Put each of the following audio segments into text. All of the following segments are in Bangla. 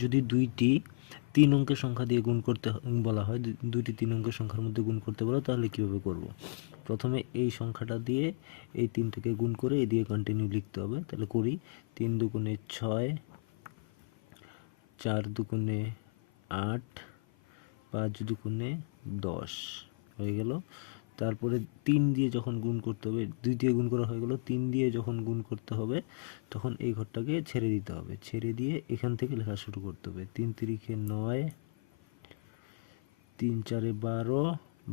যদি দুইটি 3 অঙ্কের সংখ্যা দিয়ে গুণ করতে বলা হয়, দুইটি 3 অঙ্কের সংখ্যার মধ্যে গুণ করতে বলো, তাহলে কীভাবে করব? প্রথমে এই সংখ্যাটা দিয়ে এই 3টাকে গুণ করে এই দিয়ে কন্টিনিউ লিখতে হবে। তাহলে করি, 3 দুগুণে 6, 4 দুগুণে 8, 5 দুগুণে 10 হয়ে গেল। তারপরে 3 দিয়ে যখন গুণ করতে হবে, 2 দিয়ে গুণ করা হয়ে গেল, 3 দিয়ে যখন গুণ করতে হবে তখন এই ঘরটাকে ছেড়ে দিতে হবে, ছেড়ে দিয়ে এখান থেকে লেখা শুরু করতে হবে। 3 তিরিখে 9, 3 চারে 12,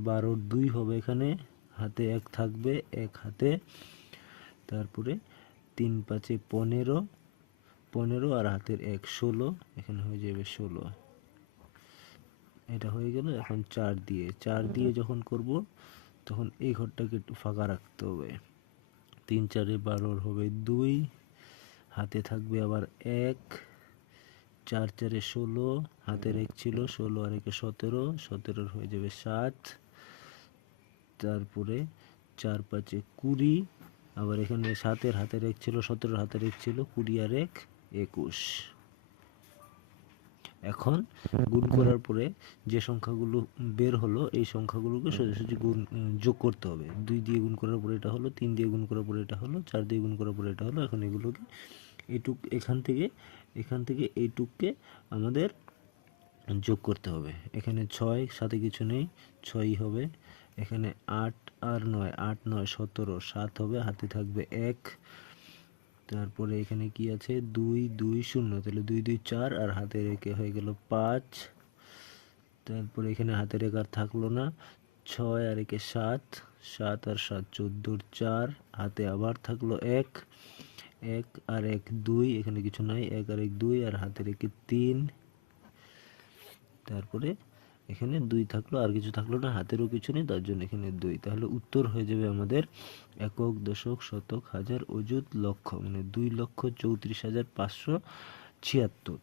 12 2 হবে, এখানে হাতে 1 থাকবে, 1 হাতে। তারপরে 3 5 15, 15 আর হাতের 1 16, এখানে হয়ে যাবে 16। এটা হয়ে গেল। এখন 4 দিয়ে যখন করব তখন এই ঘরটাকে একটু ফাঁকা রাখতে হবে। 3 4 12 হবে 2, হাতে থাকবে আবার 1, 4 4 16, হাতের 1 ছিল, 16 আর 1 17, 17 হয়ে যাবে 7। তারপরে 4 5 20, আবার এখানে 7 হাতের 1 ছিল, 17 হাতের 1 ছিল, 20 আর 1 21। এখন গুণ করার পরে যে সংখ্যাগুলো বের হলো এই সংখ্যাগুলোকে সোজাসুজি যোগ করতে হবে। 2 দিয়ে গুণ করার পরে এটা হলো, 3 দিয়ে গুণ করার পরে এটা হলো, 4 দিয়ে গুণ করার পরে এটা হলো। এখন এগুলোকে এখান থেকে এইটুককে আমাদের যোগ করতে হবে। এখানে 6, সাথে কিছু নেই, 6ই হবে। এখানে 8 আর 9, 8 9 17, 7 হবে, হাতে থাকবে 1। তারপরে এখানে কি আছে, 2 2 0, তাহলে 2 2 4 আর হাতে রেখে হয়ে গেল 5। তারপরে এখানে হাতে রেখে আর থাকলো না, 6 আর 1 7, 7 আর 7 14 4, হাতে আবার থাকলো 1, 1 আর 1 2, এখানে কিছু নাই, 1 আর 1 2 আর হাতে রেখে 3। তারপরে এখানে 2 থাকলো, আর কিছু থাকলো না, হাতেরও কিছু নেই, তার জন্য এখানে 2। তাহলে উত্তর হয়ে যাবে আমাদের একক, দশক, শতক, হাজার, অযুত, লক্ষ, মানে 2,34,576।